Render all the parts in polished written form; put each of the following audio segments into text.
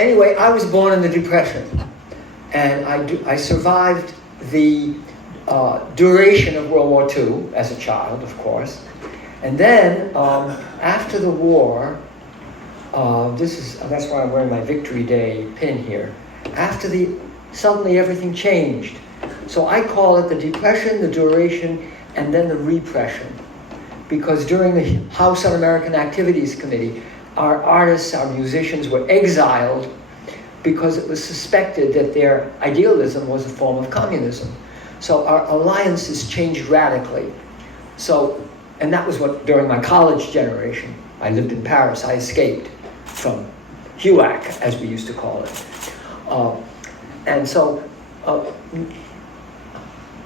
Anyway, I was born in the Depression, and I survived the duration of World War II as a child, of course. And then, after the war, that's why I'm wearing my Victory Day pin here. Suddenly everything changed. So I call it the Depression, the duration, and then the repression. Because during the House Un-American Activities Committee, our artists, our musicians were exiled because it was suspected that their idealism was a form of communism. So our alliances changed radically. And that was what, during my college generation, I lived in Paris, I escaped from HUAC, as we used to call it.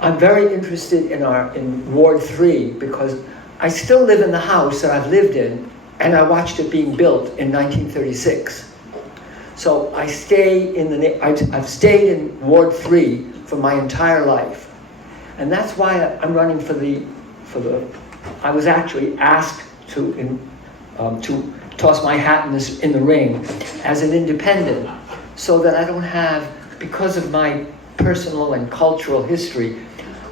I'm very interested in Ward 3 because I still live in the house that I've lived in, and I watched it being built in 1936. So I've stayed in Ward 3 for my entire life. And that's why I'm running I was actually asked to toss my hat in the ring as an independent, so that I don't have, because of my personal and cultural history,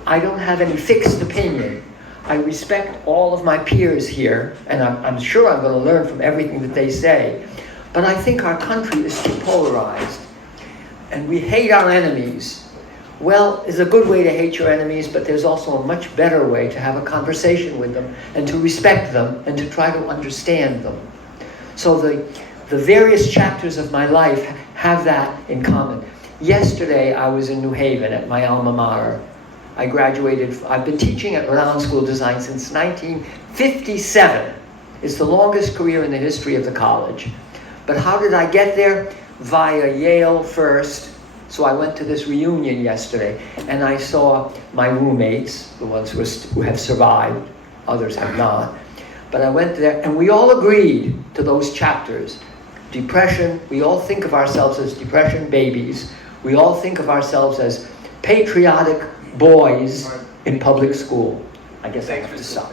I don't have any fixed opinion. I respect all of my peers here, and I'm sure I'm going to learn from everything that they say. But I think our country is too polarized, and we hate our enemies. Well, it's a good way to hate your enemies, but there's also a much better way to have a conversation with them, and to respect them, and to try to understand them. So the various chapters of my life have that in common. Yesterday, I was in New Haven at my alma mater. I graduated. I've been teaching at Rhode Island School of Design since 1957. It's the longest career in the history of the college. But how did I get there? Via Yale first. So I went to this reunion yesterday, and I saw my roommates, the ones who have survived, others have not. But I went there, and we all agreed to those chapters. Depression, we all think of ourselves as depression babies. We all think of ourselves as patriotic boys in public school. I guess I have to stop.